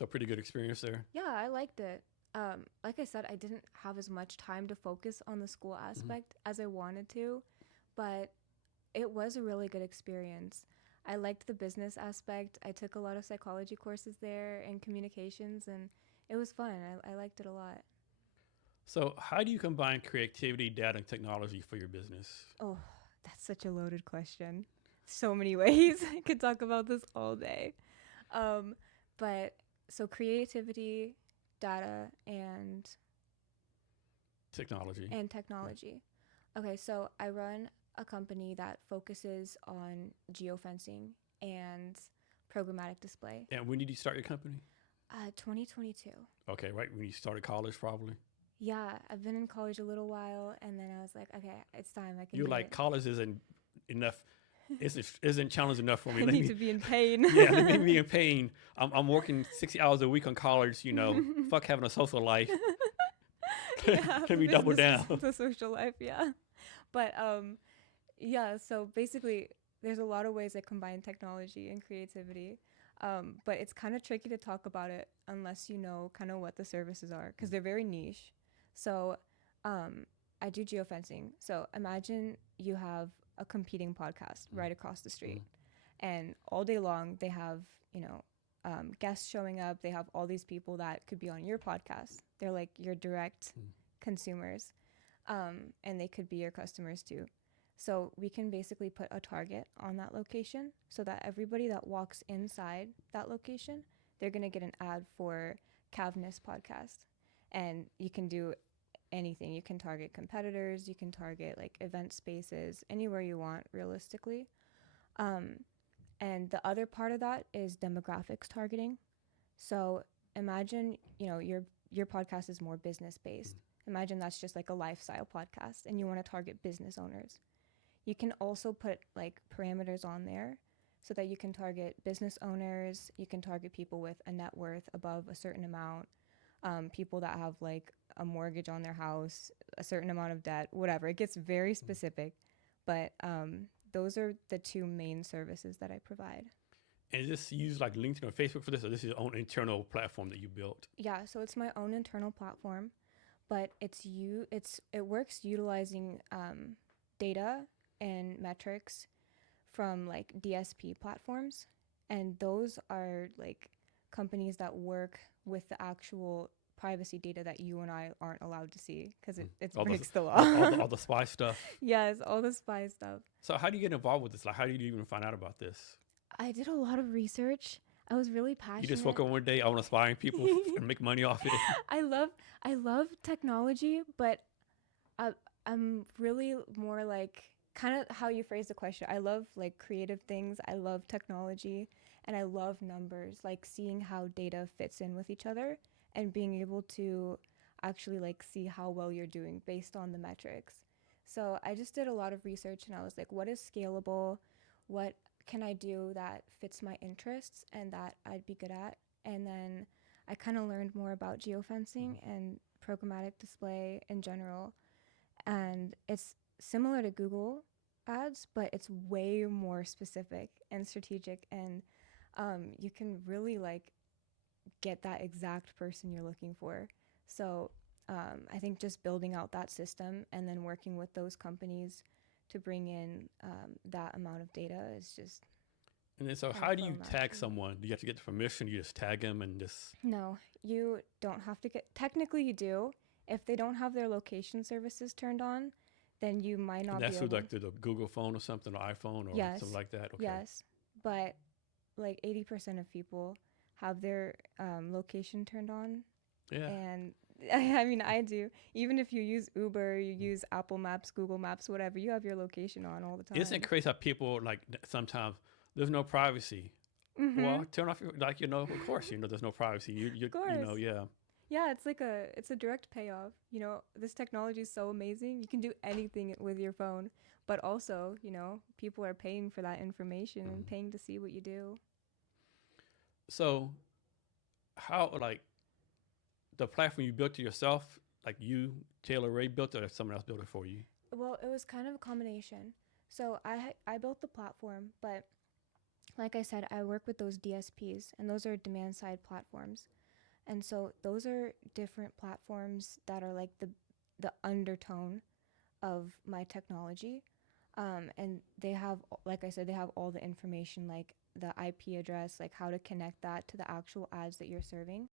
So pretty good experience there. Yeah, I liked it. Like I said, I didn't have as much time to focus on the school Hmm. aspect as I wanted to, but it was a really good experience. I liked the business aspect. I took a lot of psychology courses there and communications, and it was fun. I liked it a lot. So how do you combine creativity, data, and technology for your business? Oh, that's such a loaded question. So many ways. I could talk about this all day. Um, but so creativity, data, Technology. and Yeah. technology. Okay, so I run a company that focuses on geofencing and programmatic display. And when did you start your company? 2022. Okay, right when you started college, probably. Yeah, I've been in college a little while, and then I was like, okay, it's time. I can You're do like it. college isn't enough. Isn't challenge enough for me. I Let need me to be in pain. Yeah, let me be in pain. I'm working 60 hours a week on college. Fuck having a social life. Yeah, Let me double business is down. the social life. Yeah, but yeah. So basically, there's a lot of ways that combine technology and creativity. But it's kind of tricky to talk about it unless you know kind of what the services are because they're very niche. So, um, I do geofencing. So imagine you have a competing podcast right across the street, and all day long they have you know guests showing up. They have all these people that could be on your podcast. They're like your direct consumers, and they could be your customers too. So we can basically put a target on that location so that everybody that walks inside that location, they're gonna get an ad for Cavness podcast, and you can do anything. You can target competitors. You can target like event spaces anywhere you want realistically. Um, and the other part of that is demographics targeting. So imagine, your podcast is more business based. Imagine that's just like a lifestyle podcast and you want to target business owners. You can also put like parameters on there so that you can target business owners, you can target people with a net worth above a certain amount, people that have like a mortgage on their house, a certain amount of debt, whatever. It gets very specific, but those are the two main services that I provide. And just use like LinkedIn or Facebook for this, or this is your own internal platform that you built. Yeah, so it's my own internal platform, but it works utilizing data and metrics from like DSP platforms, and those are like companies that work with the actual privacy data that you and I aren't allowed to see because it All the breaks the all, all law. the all the spy stuff. Yes, all the spy stuff. So how do you get involved with this? Like, how do you even find out about this? I did a lot of research. I was really You just woke passionate. up one day, I want to spy on people and make money off it. I love I love technology, but I, I'm really more like kind of how you phrase the question. I love like creative things. I love technology and I love numbers, like seeing how data fits in with each other and being able to actually like see how well you're doing based on the metrics. So I just did a lot of research and I was like, what is scalable? What can I do that fits my interests and that I'd be good at? And then I kind of learned more about geofencing and programmatic display in general, and it's similar to Google ads, but it's way more specific and strategic, and you can really like get that exact person you're looking for. So I think just building out that system and then working with those companies to bring in that amount of data is just And then, so kind of how do you flow tag naturally. someone? Do you have to get the permission? You just tag them and just. No, you don't have to get, technically, you do. If they don't have their location services turned on, then you might And not be that's through able. like the Google phone or something, or iPhone or something Yes, like that. Okay. yes, but like 80% of people have their location turned on, Yeah. and I mean I do. Even if you use Uber, you use Apple Maps, Google Maps, whatever, you have your location on all the Isn't it time. crazy how people like sometimes there's no privacy? Mhm. Well, turn off your like of course there's no privacy. Of course. Yeah. Yeah, it's a direct payoff. This technology is so amazing. You can do anything with your phone, but also, people are paying for that information and Mhm. paying to see what you do. So how like the platform you built it yourself, like you Taylor Ray built it, or someone else built it for you? Well, it was kind of a combination. So I built the platform, but like I said, I work with those DSPs, and those are demand side platforms. And so those are different platforms that are like the undertone of my technology. And they have, like I said, they have all the information, like the IP address, like how to connect that to the actual ads that you're serving.